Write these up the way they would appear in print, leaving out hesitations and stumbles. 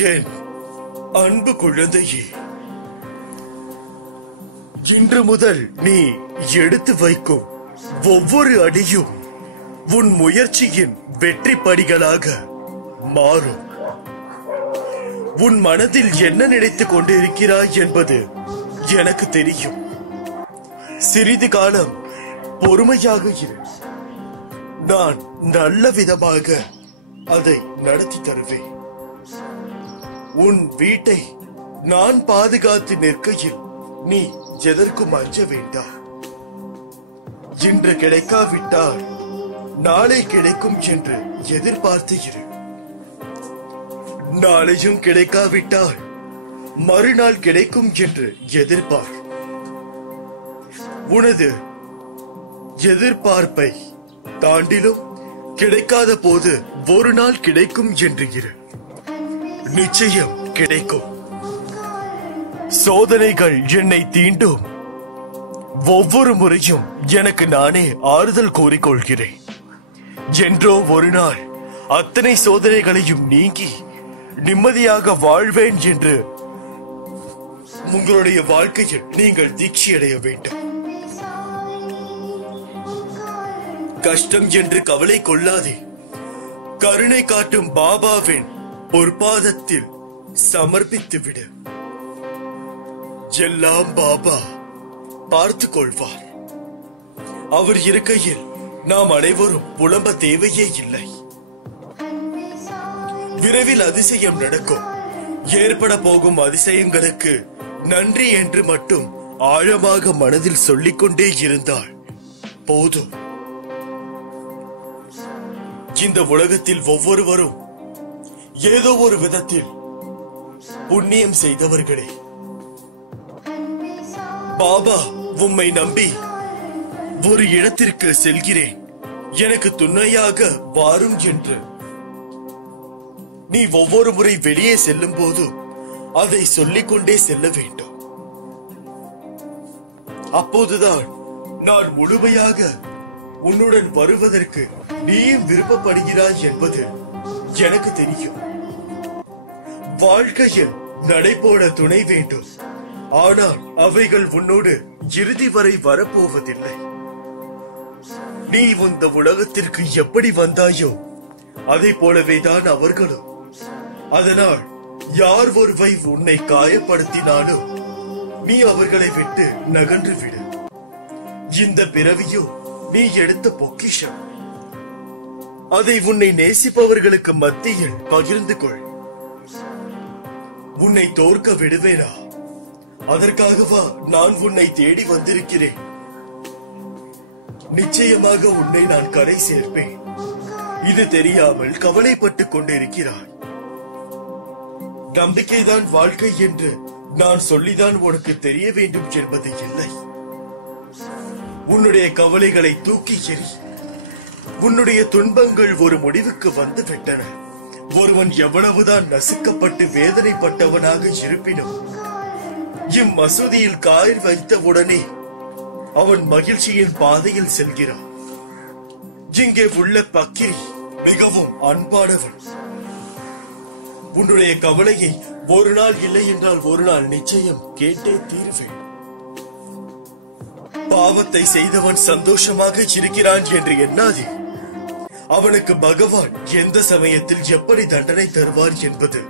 என் அன்பு குழந்தையே, இன்று முதல் நீ எடுத்து வைக்கும் ஒவ்வொரு அடியும் உன் முயற்சியின் வெற்றி படிகளாக மாறும். உன் மனதில் என்ன நினைத்துக் கொண்டிருக்கிறாய் என்பது எனக்கு தெரியும். சிறிது காலம் பொறுமையாக இரு. நான் நல்ல விதமாக அதை நடத்தி தருவேன். உன் வீட்டை நான் பாதுகாத்து நிற்கையில் நீ எதற்கும் அஞ்ச வேண்டாம். இன்று கிடைக்காவிட்டால் நாளை கிடைக்கும் என்று எதிர்பார்த்து இரு. நாளையும் கிடைக்காவிட்டால் மறுநாள் கிடைக்கும் என்று எதிர்பார். உனது எதிர்பார்ப்பை தாண்டிலும் கிடைக்காத போது ஒரு நாள் கிடைக்கும் என்று இரு. நிச்சயம் கிடைக்கும். சோதனைகள் என்னை தீண்டும் ஒவ்வொரு முறையும் எனக்கு நானே ஆறுதல் கூறிக்கொள்கிறேன். என்றோ ஒரு நாள் அத்தனை சோதனைகளையும் நீங்கி நிம்மதியாக வாழ்வேன் என்று உங்களுடைய வாழ்க்கையில் நீங்கள் தீட்சியடைய வேண்டும். கஷ்டம் என்று கவலை கொள்ளாதே. கருணை காட்டும் பாபாவின் பொற்பாதத்தில் சமர்ப்பித்து விடு. எல்லாம் பாபா பார்த்துக் கொள்வார். அவர் இருக்கையில் நாம் அனைவரும் புலம்ப தேவையே இல்லை. விரைவில் அதிசயம் நடக்கும். ஏற்பட போகும் அதிசயங்களுக்கு நன்றி என்று மட்டும் ஆழமாக மனதில் சொல்லிக்கொண்டே இருந்தால் போதும். இந்த உலகத்தில் ஒவ்வொருவரும் ஏதோ ஒரு விதத்தில் புண்ணியம் செய்தவர்களே. பாபா உம்மை நம்பி ஒரு இடத்திற்கு செல்கிறேன், எனக்கு துணையாக வாரும் என்று நீ ஒவ்வொரு முறை வெளியே செல்லும் போது அதை சொல்லிக்கொண்டே செல்ல வேண்டும். அப்போதுதான் நான் முழுமையாக உன்னுடன் வருவதற்கு நீயும் விருப்பப்படுகிறாய் என்பது எனக்கு தெரியும். வாழ்க்கையில் நடைபோட துணை வேண்டும், ஆனால் அவைகள் உன்னோடு இறுதி வரை வரப்போவதில்லை. நீ இந்த உலகத்திற்கு எப்படி வந்தாயோ அதை போலவேதான் அவர்களும். அதனால் யார் ஒருவை உன்னை காயப்படுத்தினாலும் நீ அவர்களை விட்டு நகன்று விடு. இந்த பிறவியோ நீ எடுத்த பொக்கிஷம். அதை உன்னை நேசிப்பவர்களுக்கு மத்தியில் பகிர்ந்து கொள். உன்னை தோற்க விடுவேனா? அதற்காகவா நான் உன்னை தேடி வந்திருக்கிறேன். நிச்சயமாக உன்னை நான் கரை சேர்ப்பேன். இது தெரியாமல் கவலைப்பட்டுக் கொண்டிருக்கிறாய். நம்பிக்கைதான் வாழ்க்கை என்று நான் சொல்லிதான் உனக்கு தெரிய வேண்டும் என்பது இல்லை. உன்னுடைய கவலைகளை தூக்கி எறி. உன்னுடைய துன்பங்கள் ஒரு முடிவுக்கு வந்து விட்டன. ஒருவன் எவ்வளவுதான் நசுக்கப்பட்டு வேதனைப்பட்டவனாக இருப்பினும் இம்மசூதியில் கால் வைத்தவுடனே அவன் மகிழ்ச்சியின் பாதையில் செல்கிறான். இங்கே உள்ள பக்கிரி மிகவும் அன்பானவன். உன்னுடைய கவலையை ஒரு நாள் இல்லை என்றால் ஒரு நாள் நிச்சயம் கேட்டே தீர்வேன். பாவத்தை செய்தவன் சந்தோஷமாக இருக்கிறான் என்று எண்ணாதே. அவனுக்கு பகவான் எந்த சமயத்தில் எப்படி தண்டனை தருவார் என்பது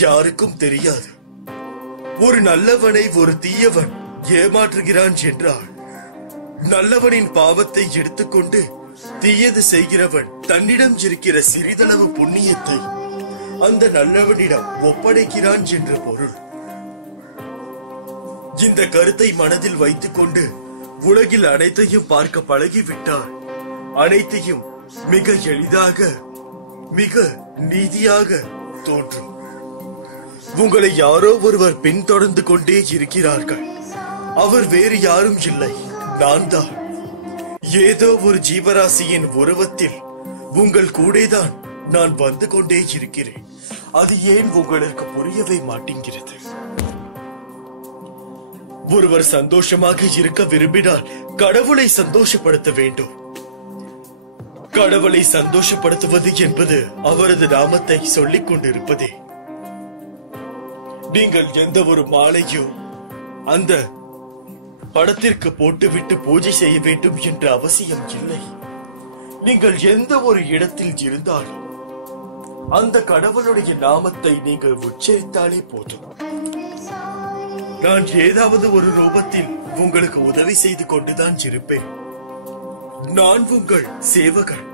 யாருக்கும் தெரியாது. ஒரு நல்லவனை ஒரு தீயவன் ஏமாற்றுகிறான் என்றால் நல்லவனின் பாவத்தை எடுத்துக்கொண்டு தீயது செய்கிறவன் தன்னிடம் இருக்கிற சிறிதளவு புண்ணியத்தை அந்த நல்லவனிடம் ஒப்படைக்கிறான் என்று பொருள். இந்த கருத்தை மனதில் வைத்துக் கொண்டு உலகில் அனைத்தையும் பார்க்க பழகிவிட்டால் அனைத்தையும் மிக எளிதாக, மிக நீதியாக தோன்றும். உங்களை யாரோ ஒருவர் பின்தொடர்ந்து கொண்டே இருக்கிறார்கள். அவர் வேறு யாரும் இல்லை, நான் தான். ஏதோ ஒரு ஜீவராசியின் உருவத்தில் உங்கள் கூடதான் நான் வந்து கொண்டே இருக்கிறேன். அது ஏன் உங்களுக்கு புரியவே மாட்டேங்கிறது? ஒருவர் சந்தோஷமாக இருக்க விரும்பினால் கடவுளை சந்தோஷப்படுத்த வேண்டும். கடவுளை சந்தோஷப்படுத்துவது என்பது அவரது நாமத்தை சொல்லிக் கொண்டிருப்பதே. நீங்கள் எந்த ஒரு மாலையோ அந்த படத்திற்கு போட்டுவிட்டு பூஜை செய்ய வேண்டும் என்ற அவசியம் இல்லை. நீங்கள் எந்த ஒரு இடத்தில் இருந்தாலும் அந்த கடவுளுடைய நாமத்தை நீங்கள் உச்சரித்தாலே போதும். நான் ஏதாவது ஒரு ரூபத்தில் உங்களுக்கு உதவி செய்து கொண்டுதான் இருப்பேன். நான் உங்கள் சேவகன்.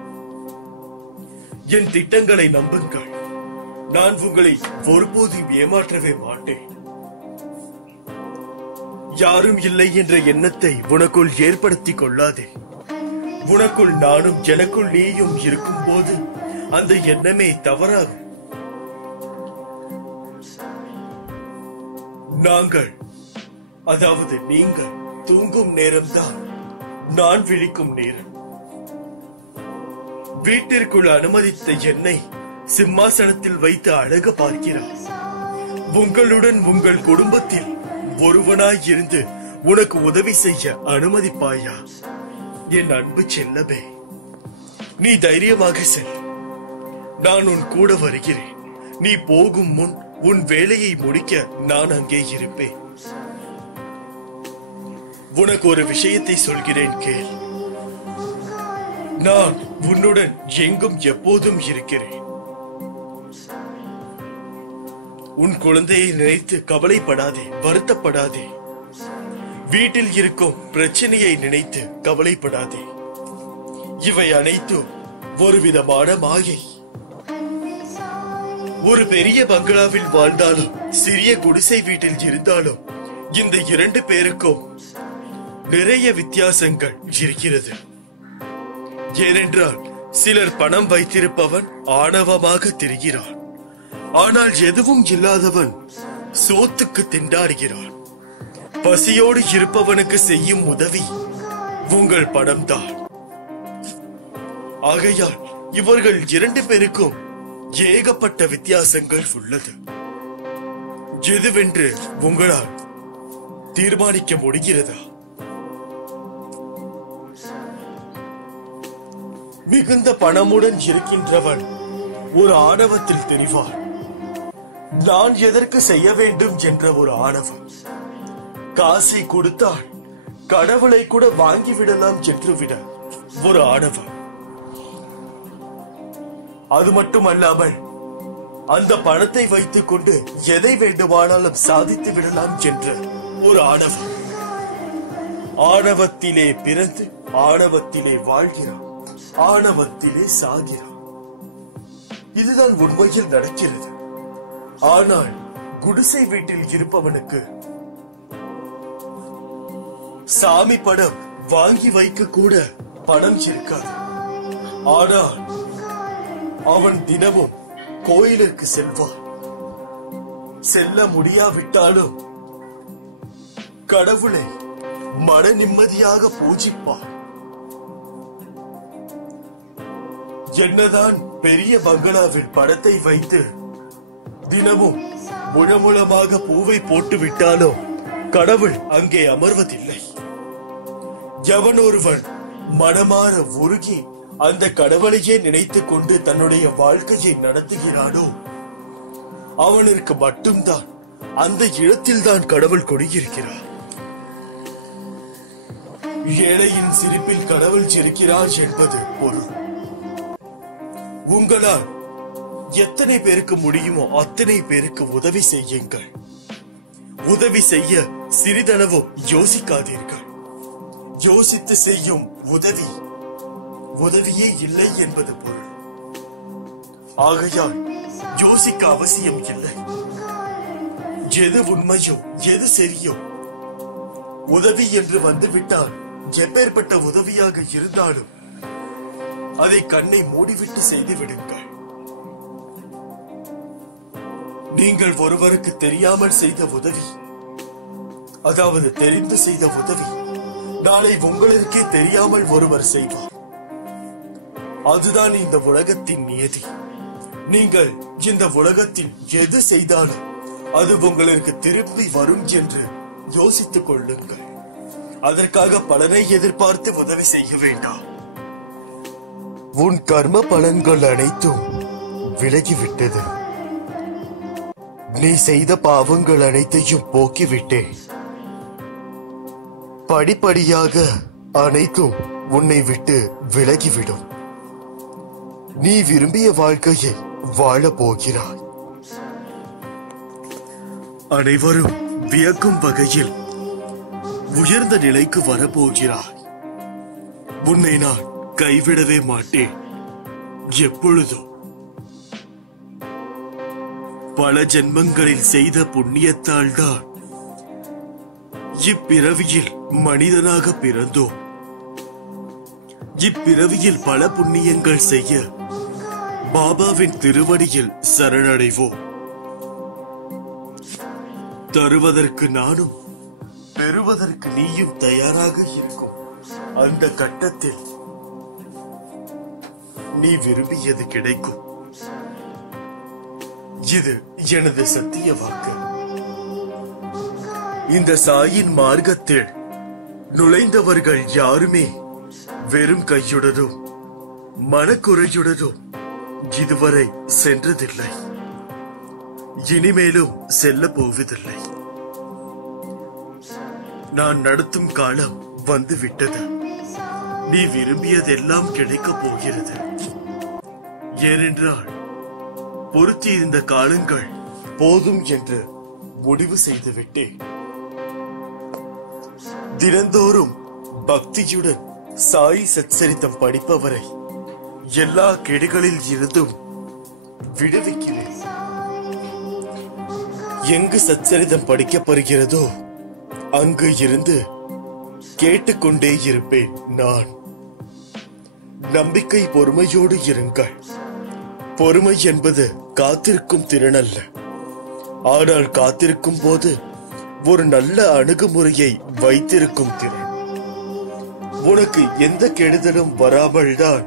என் திட்டங்களை நம்புங்கள். நான் உங்களை ஒருபோதும் ஏமாற்றவே மாட்டேன். யாரும் இல்லை என்ற எண்ணத்தை உனக்குள் ஏற்படுத்திக் கொள்ளாதே. உனக்குள் நானும் எனக்குள் நீயும் இருக்கும் போது அந்த எண்ணமே தவறாகும். நாங்கள், அதாவது நீங்கள் தூங்கும் நேரம்தான் நான் விழிக்கும் நேரம். வீட்டிற்குள் அனுமதித்த என்னை சிம்மாசனத்தில் வைத்து அழக பார்க்கிறார். உங்களுடன் உங்கள் குடும்பத்தில் ஒருவனாய் இருந்து உனக்கு உதவி செய்ய அனுமதிப்பாயா? என் அன்பு செல்லமே, நீ தைரியமாக செல். நான் உன் கூட வருகிறேன். நீ போகும் முன் உன் வேலையை முடிக்க நான் அங்கே இருப்பேன். உனக்கு ஒரு விஷயத்தை சொல்கிறேன், கேள். நான் உன்னுடன் எங்கும் எப்போதும் இருக்கிறேன். உன் குழந்தையை நினைத்து கவலைப்படாதே, வருத்தப்படாதே. வீட்டில் இருக்கும் பிரச்சனையை நினைத்து கவலைப்படாதே. இவை அனைத்தும் ஒரு விதமான மாயை. ஒரு பெரிய பங்களாவில் வாழ்ந்தாலும் சிறிய குடிசை வீட்டில் இருந்தாலும் இந்த இரண்டு பேருக்கும் நிறைய வித்தியாசங்கள் இருக்கிறது. ஏனென்றால் சிலர் பணம் வைத்திருப்பவன் ஆணவமாக திரிகிறான். ஆனால் எதுவும் இல்லாதவன் சோத்துக்கு திண்டாடுகிறான். பசியோடு இருப்பவனுக்கு செய்யும் உதவி உங்கள் பணம்தான். ஆகையால் இவர்கள் இரண்டு பேருக்கும் ஏகப்பட்ட வித்தியாசங்கள் உள்ளது. எதுவென்று உங்களால் தீர்மானிக்க முடிகிறதா? மிகுந்த பணமுடன் இருக்கின்றவன் ஒரு ஆணவத்தில் தெரிவான். நான் எதற்கு செய்ய வேண்டும் என்ற ஒரு ஆணவம். காசை கொடுத்தால் கடவுளை கூட வாங்கிவிடலாம் என்று விட ஒரு ஆணவம். அது மட்டுமல்லாமல் அந்த பணத்தை வைத்துக் கொண்டு எதை வேண்டுமானாலும் சாதித்து விடலாம் என்ற ஒரு ஆணவம். ஆணவத்திலே பிறந்து ஆணவத்திலே வாழ்கிறான், ஆணவத்திலே சாகிறான். இதுதான் உண்மையில் நடக்கிறது. ஆனால் குடிசை வீட்டில் இருப்பவனுக்கு சாமி படம் வாங்கி வைக்க கூட பணம் இருக்காது. ஆனால் அவன் தினமும் கோயிலுக்கு செல்வான். செல்ல முடியாவிட்டாலும் கடவுளை மன நிம்மதியாக பூஜிப்பான். என்னதான் பெரிய பங்களாவில் படத்தை வைத்து தினமும் முழமுழமாக பூவை போட்டு விட்டாலும் கடவுள் அங்கே அமர்வதில்லை. எவன் ஒருவன் மனமாற உருகி அந்த கடவுளையே நினைத்துக் கொண்டு தன்னுடைய வாழ்க்கையை நடத்துகிறானோ அவனுக்கு மட்டும்தான் அந்த இடத்தில்தான் கடவுள் கொடியிருக்கிறார். ஏழையின் சிரிப்பில் கடவுள் சிரிக்கிறார் என்பது பொருள். உங்களால் எத்தனை பேருக்கு முடியுமோ அத்தனை பேருக்கு உதவி செய்யுங்கள். உதவி செய்ய சிறிதளவும் யோசிக்காதீர்கள். யோசித்து செய்யும் உதவியே இல்லை என்பது பொருள். ஆகையால் யோசிக்க அவசியம் இல்லை. எது உண்மையோ எது சரியோ உதவி என்று வந்துவிட்டால் எப்பேற்பட்ட உதவியாக இருந்தாலும் அதை கண்ணை மூடிவிட்டு செய்து விடுங்கள். நீங்கள் ஒருவருக்கு தெரியாமல் செய்த உதவி, அதாவது தெரிந்து செய்த உதவி, நாளை உங்களுக்கே தெரியாமல் ஒருவர் செய்வார். அதுதான் இந்த உலகத்தின் நியதி. நீங்கள் இந்த உலகத்தில் எது செய்தாலும் அது உங்களுக்கு திரும்பி வரும் என்று யோசித்துக் கொள்ளுங்கள். அதற்காக பலனை எதிர்பார்த்து உதவி செய்ய வேண்டாம். உன் கர்ம பலன்கள் அனைத்தும் விலகிவிட்டது. நீ செய்த பாவங்கள் அனைத்தையும் போக்கிவிட்டேன். படிப்படியாக அனைத்தும் உன்னை விட்டு விலகிவிடும். நீ விரும்பிய வாழ்க்கையை வாழப் போகிறாய். அனைவரும் வியக்கும் வகையில் உயர்ந்த நிலைக்கு வரப்போகிறாய். உன்னை நான் கைவிடவே மாட்டேன். எப்பொழுதும் பல ஜென்மங்களில் செய்த புண்ணியத்தால் தான் இப்பிறவியில் மனிதனாக பிறந்தோம். இப்பிறவியில் பல புண்ணியங்கள் செய்ய பாபாவின் திருவடியில் சரணடைவோம். தருவதற்கு நானும் பெறுவதற்கு நீயும் தயாராக இருக்கும் அந்த கட்டத்தில் நீ விரும்பியது கிடைக்கும். இது எனது சத்திய வாக்கு. இந்த சாயின் மார்க்கத்தில் நுழைந்தவர்கள் யாருமே வெறும் கையுடனும் மனக்குறையுடனும் இதுவரை சென்றதில்லை. இனிமேலும் செல்ல போவதில்லை. நான் நடத்தும் காலம் வந்துவிட்டது. நீ விரும்பியதெல்லாம் கிடைக்கப் போகிறது. ஏனென்றால் பொருத்தி இருந்த காலங்கள் போதும் என்று முடிவு செய்து விட்டேன். தினந்தோறும் பக்தியுடன் சாய் சச்சரித்தம் படிப்பவரை எல்லா கெடுகளில் இருந்தும் விடுவிக்கிறேன். எங்கு சச்சரிதம் படிக்கப்படுகிறதோ அங்கு இருந்து கேட்டுக்கொண்டே இருப்பேன் நான். நம்பிக்கை பொறுமையோடு இருங்கள். பொறுமை என்பது காத்திருக்கும் திறன் அல்ல. ஆனால் காத்திருக்கும் போது ஒரு நல்ல அணுகுமுறையை வைத்திருக்கும் திறன். உனக்கு எந்த கெடுதலும் வராமல் தான்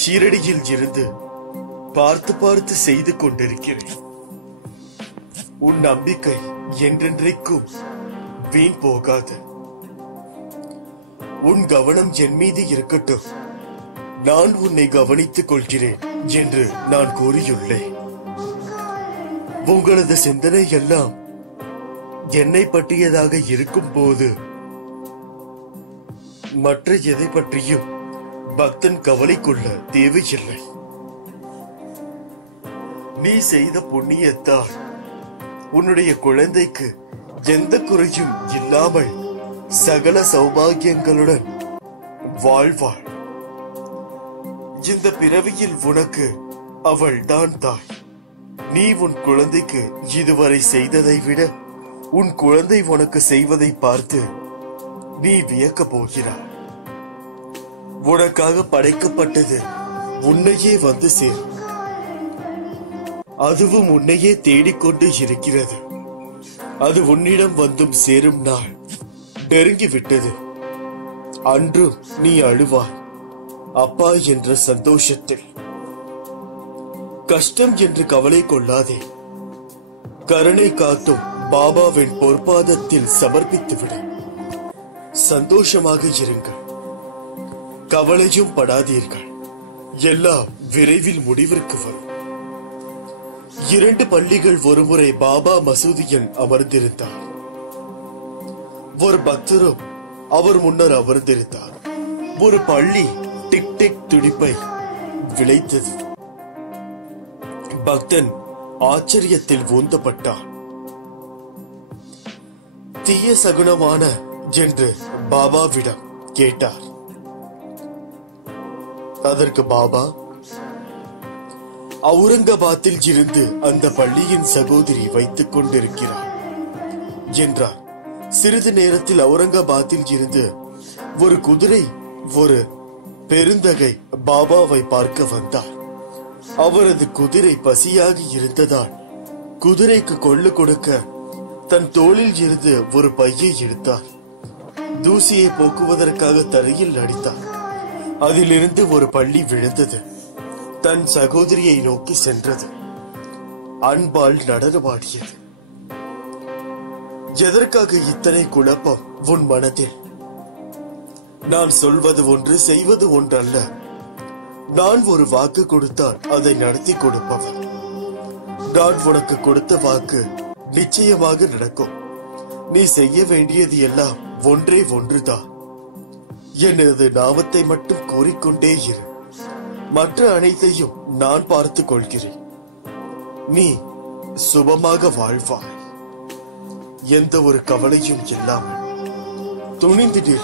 ஷீரடியில் இருந்து பார்த்து பார்த்து செய்து கொண்டிருக்கிறேன். உன் நம்பிக்கை என்றென்றைக்கும் வீண் போகாது. உன் கவனம் என் மீது இருக்கட்டும். நான் உன்னை கவனித்துக் கொள்கிறேன் என்று நான் கூறியுள்ளேன். உங்களது சிந்தனை எல்லாம் என்னை பற்றியதாக இருக்கும் போது மற்ற எதை பற்றியும் பக்தன் கவலை கொள்ள தேவையில்லை. நீ செய்த புண்ணியத்தால் உன்னுடைய குழந்தைக்கு எந்த குறையும் இல்லாமல் சகல சௌபாகியங்களுடன் வாழ்வாள். இந்த பிறவியில் உனக்கு அவள் தான் தாய். நீ உன் குழந்தைக்கு இதுவரை செய்ததை விட உன் குழந்தை உனக்கு செய்வதை பார்த்து நீ வியக்க போகிறாய். உனக்காக படைக்கப்பட்டது உன்னையே வந்து சேரும். அதுவும் உன்னையே தேடிக்கொண்டு இருக்கிறது. அது உன்னிடம் வந்தும் சேரும் நாள் நெருங்கிவிட்டது. அன்று நீ அழுவாய் அப்பா என்ற சந்தோஷத்தில். கஷ்டம் என்று கவலை கொள்ளாதே. கருணை காட்டும் பாபாவின் பொற்பாதத்தில் சமர்ப்பித்துவிடு. சந்தோஷமாக இருங்கள். கவலையும் படாதீர்கள். எல்லாம் விரைவில் முடிவிற்கு வரும். 2 பள்ளிகள் ஒருமுறை பாபா மசூதியில் அமர்ந்திருந்தார். ஒரு பக்தரும் அவர் முன்னர் அமர்ந்திருந்தார். ஒரு பள்ளி டிக் டிக் துடிப்பை விளைத்தது. பக்தன் ஆச்சரியத்தில் ஊந்தப்பட்டான். தீய சகுனமான என்று பாபாவிடம் கேட்டார். அதற்கு பாபா, அவுரங்காபாத்தில் இருந்து அந்த பள்ளியின் சகோதரி வைத்துக் கொண்டிருக்கிறார் என்றார். சிறிது நேரத்தில் அவுரங்காபாத்தில் இருந்து ஒரு குதிரை ஒரு பெருந்தகை பாபாவை பார்க்க வந்தார். அவரது குதிரை பசியாக இருந்ததால் குதிரைக்கு கொள்ளு கொடுக்க தன் தோளில் இருந்து ஒரு பையை எடுத்தார். தூசியை போக்குவதற்காக தரையில் அடித்தார். அதிலிருந்து ஒரு பள்ளி விழுந்தது. தன் சகோதரியை நோக்கி சென்றது. அன்பால் நடனமாடியது. எதற்காக இத்தனை குழப்பம் உன் மனதில்? நான் சொல்வது ஒன்று, செய்வது ஒன்று அல்ல. நான் ஒரு வாக்கு கொடுத்தால் அதை நடத்தி கொடுப்பவன். நான் உனக்கு கொடுத்த வாக்கு நிச்சயமாக நடக்கும். நீ செய்ய வேண்டியது எல்லாம் ஒன்றே ஒன்றுதான். எனது நாமத்தை மட்டும் கூறிக்கொண்டே இரு. மற்ற அனைத்தையும் நான் பார்த்துக் கொள்கிறேன். நீ சுபமாக வாழ்வாய். எந்த ஒரு கவலையும் இல்லாமல் துணிந்திடு.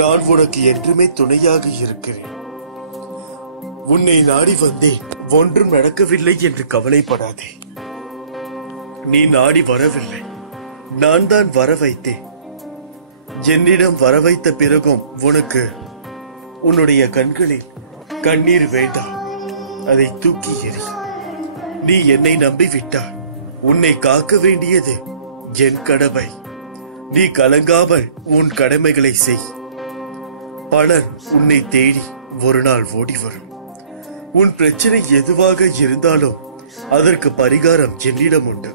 நான் உனக்கு என்றுமே துணையாக இருக்கிறேன். உன்னை நாடி வந்தேன், ஒன்றும் நடக்கவில்லை என்று கவலைப்படாதே. நீ நாடி வரவில்லை, நான் தான் வர வைத்தேன். என்னிடம் வர வைத்த பிறகும் உனக்கு உன்னுடைய கண்களில் கண்ணீர் வேண்டாம், அதை தூக்கி எறி. நீ என்னை நம்பிவிட்டாய். உன்னை காக்க வேண்டியது என் கடமை. நீ கலங்காமல் உன் கடமைகளை செய். பலர் உன்னை தேடி ஒரு நாள் ஓடி வரும். உன் பிரச்சனை எதுவாக இருந்தாலும் அதற்கு பரிகாரம் என்னிடம் உண்டு.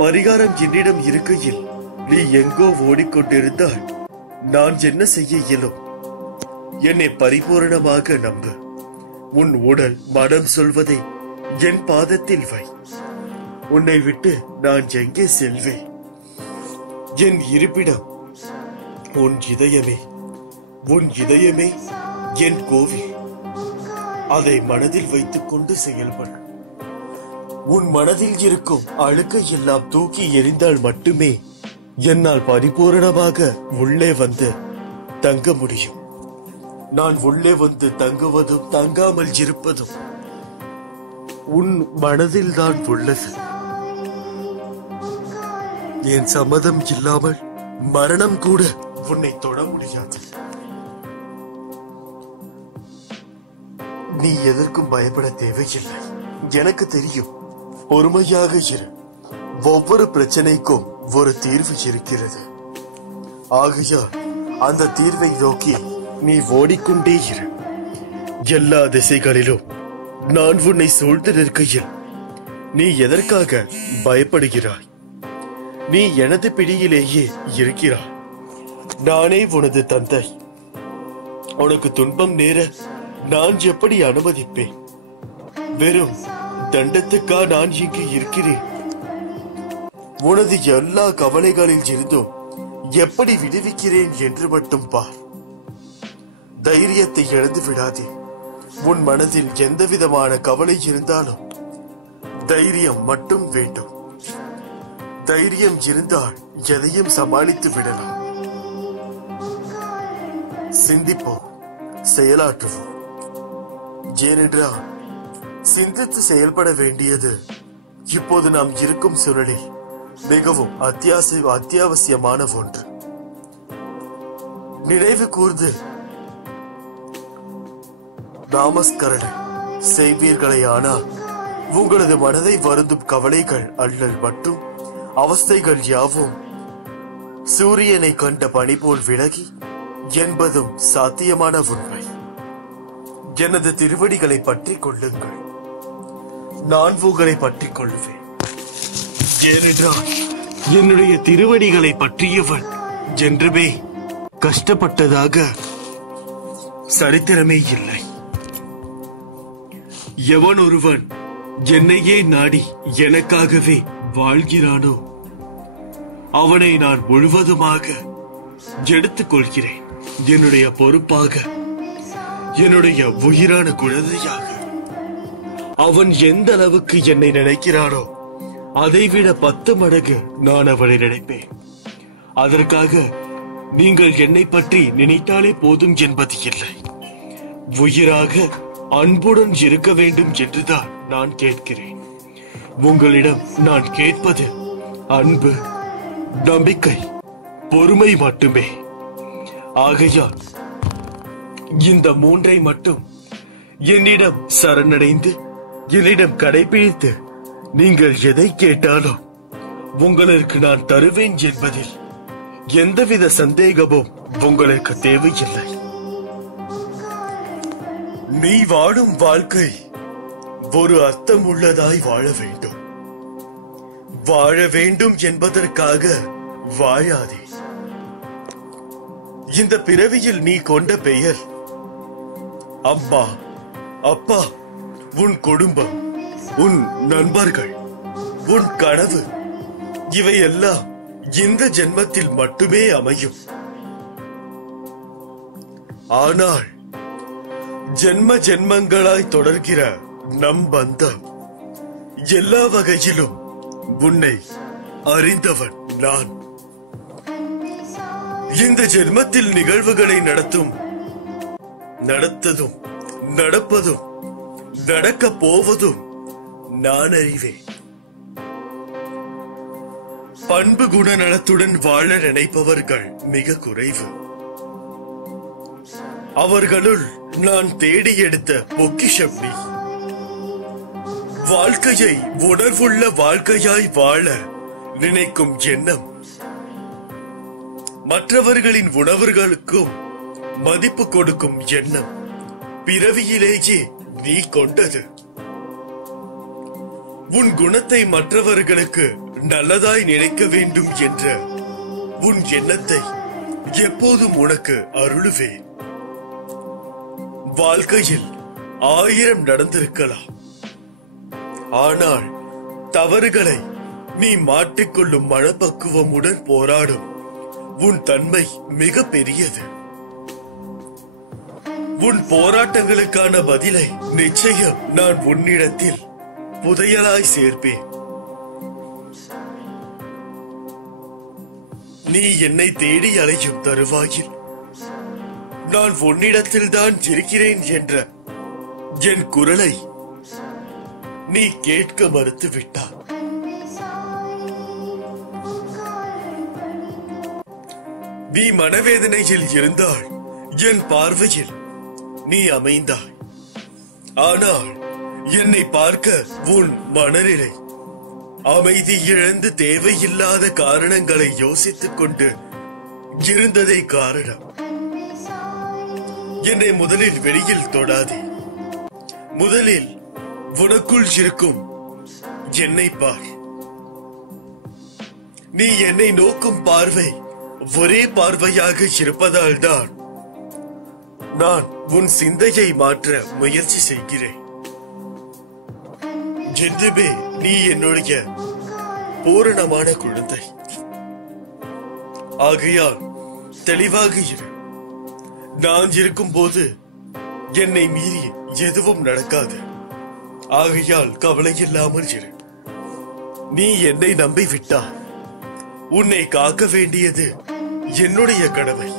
பரிகாரம் என்னிடம் இருக்கையில் நீ எங்கோ ஓடிக்கொண்டிருந்தால் நான் என்ன செய்ய இயலும்? என்னை பரிபூரணமாக நம்பு. உன் உடல் மனம் சொல்வதை என் பாதத்தில் வை. உன்னை விட்டு நான் எங்கே செல்வேன்? என் இருப்பிடம் உன் இதயமே. உன் இதயமே என் கோவில். அதை மனதில் வைத்துக் கொண்டு செயல்படு. உன் மனதில் இருக்கும் அழுக்கை எல்லாம் தூக்கி எறிந்தால் மட்டுமே என்னால் பரிபூரணமாக உள்ளே வந்து தங்க முடியும். நான் உள்ளே வந்து தங்குவதும் தங்காமல் இருப்பதும் உன் மனதில் தான் உள்ளது. என் சம்மதம் இல்லாமல் மரணம் கூட உன்னை தொட முடியாது. நீ எதற்கும் பயப்பட தேவையில்லை. எனக்கு தெரியும். பொறுமையாக இரு. ஒவ்வொரு பிரச்சனைக்கும் ஒரு தீர்வு இருக்கிறது. ஆகையால் அந்த தீர்வை நோக்கி நீ ஓடிக்கொண்டே இரு. எல்லா திசைகளிலும் நான் உன்னை சூழ்ந்து நிற்கையில் நீ எதற்காக பயப்படுகிறாய்? நீ எனது பிடியிலேயே இருக்கிறாய். நானே உனது தந்தை. உனக்கு துன்பம் நேர நான் எப்படி அனுமதிப்பேன்? வெறும் தண்டத்துக்கா நான் இங்கு இருக்கிறேன்? உனது எல்லா கவலைகளில் இருந்தும் எப்படி விடுவிக்கிறேன் என்று மட்டும் பார். தைரியத்தை இழந்து விடாதே. உன் மனதில் எந்த விதமான கவலை இருந்தாலும் தைரியம் மட்டும் வேண்டும். தைரியம் இருந்தால் எதையும் சமாளித்து விடலாம். சிந்திப்போம், செயலாற்றுவோம். ஏனென்றால் சிந்தித்து செயல்பட வேண்டியது இப்போது நாம் இருக்கும் சூழலில் மிகவும் அத்தியாவசியமான ஒன்று. நினைவு கூர்ந்து நாமஸ்கரணை செய்வீர்களே, ஆனால் உங்களது மனதை வருந்தும் கவலைகள் அல்லல் மட்டும் அவஸ்தைகள் யாவும் சூரியனை கண்ட பனி போல் விலகி என்பதும் சாத்தியமான உண்மை. எனது திருவடிகளை பற்றிக் கொள்ளுங்கள். நான் உங்களை பற்றிக் கொள்வேன். ஏனென்றால் என்னுடைய திருவடிகளை பற்றியவன் என்றுமே கஷ்டப்பட்டதாக சரித்திரமே இல்லை. எவன் ஒருவன் என்னையே நாடி எனக்காகவே வாழ்கிறானோ அவனை நான் முழுவதுமாக எடுத்துக் கொள்கிறேன். என்னுடைய பொறுப்பாக, என்னுடைய உயிரான குழந்தையாக. அவன் எந்த அளவுக்கு என்னை நினைக்கிறானோ அதைவிட 10 மடங்கு நான் அவனை நினைப்பேன். அதற்காக நீங்கள் என்னை பற்றி நினைத்தாலே போதும் என்பது இல்லை. உயிராக அன்புடன் இருக்க வேண்டும் என்றுதான் நான் கேட்கிறேன். உங்களிடம் நான் கேட்பது அன்பு, நம்பிக்கை, பொறுமை மட்டுமே. ஆகையால் இந்த 3ஐ மட்டும் என்னிடம் சரணடைந்து என்னிடம் கடைபிடித்து நீங்கள் எதை கேட்டாலும் உங்களுக்கு நான் தருவேன் என்பதில் எந்தவித சந்தேகமும் உங்களுக்கு தேவையில்லை. நீ வாழும் வாழ்க்கை ஒரு அர்த்தம் உள்ளதாய் வாழ வேண்டும். வாழ வேண்டும் என்பதற்காக வாழாதே. இந்த பிறவியில் நீ கொண்ட பெயர் அம்மா, அப்பா, உன் குடும்பம், உன் நண்பர்கள், உன் கனவு, இவையெல்லாம் இந்த ஜென்மத்தில் மட்டுமே அமையும். ஆனால் ஜென்ம ஜென்மங்களாய் தொடர்கிற நம் பந்தம் எல்லா வகையிலும் உன்னை அறிந்தவன் நான். இந்த ஜென்மத்தில் நிகழ்வுகளை நடத்ததும் நடப்பதும் நடக்கப் போவதும் நான் அறிவேன். பண்பு குணநலத்துடன் வாழ நினைப்பவர்கள் மிக குறைவு. அவர்களுள் நான் தேடி எடுத்த பொக்கிஷம் நீ. வாழ்க்கையை உணர்வுள்ள வாழ்க்கையாய் வாழ நினைக்கும் எண்ணம் மற்றவர்களின் உணர்வுகளுக்கும் மதிப்பு கொடுக்கும் எண்ணம் பிறவியிலேயே நீ கொண்டது. உன் குணத்தை மற்றவர்களுக்கு நல்லதாய் நினைக்க வேண்டும் என்ற உன் எண்ணத்தை எப்போதும் உனக்கு அருளுவேன். வாழ்க்கையில் 1000 நடந்திருக்கலாம். ஆனால் தவறுகளை நீ மாற்றிக்கொள்ளும் மனப்பக்குவமுடன் போராடும் உன் தன்மை மிக பெரியது. உன் போராட்டங்களுக்கான பதிலை நிச்சயம் நான் உன்னிடத்தில் புதையலாய் சேர்ப்பேன். நீ என்னை தேடி அலையும் தருவாயில் நான் உன்னிடத்தில் தான் இருக்கிறேன் என்ற என் குரலை நீ கேட்க மறுத்து விட்டாய். நீ மனவேதனையில் இருந்தால் என் பார்வையில் நீ அமைந்தாய். ஆனால் என்னை பார்க்க உன் மனநிலை அமைதி இழந்து தேவையில்லாத காரணங்களை யோசித்துக் கொண்டு இருந்ததே காரணம். என்னை முதலில் வெளியில் தொடாதே. முதலில் உனக்குள் இருக்கும் என்னை பார். நீ என்னை நோக்கும் பார்வை ஒரே பார்வையாக இருப்பதால் தான் நான் உன் சிந்தையை மாற்ற முயற்சி செய்கிறேன். என்றுமே நீ என்னுடைய பூரணமான குழந்தை. ஆகையால் தெளிவாக இரு. நான் இருக்கும் போது என்னை மீறி எதுவும் நடக்காது. ஆகையால் கவலை இல்லாமல் இரு. நீ என்னை நம்பி விட்டால் உன்னை காக்க வேண்டியது என்னுடைய கடமை.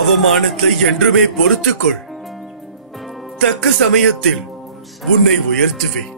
அவமானத்தை என்றுமே பொறுத்துக்கொள். தக்க சமயத்தில் உன்னை உயர்த்துவேன்.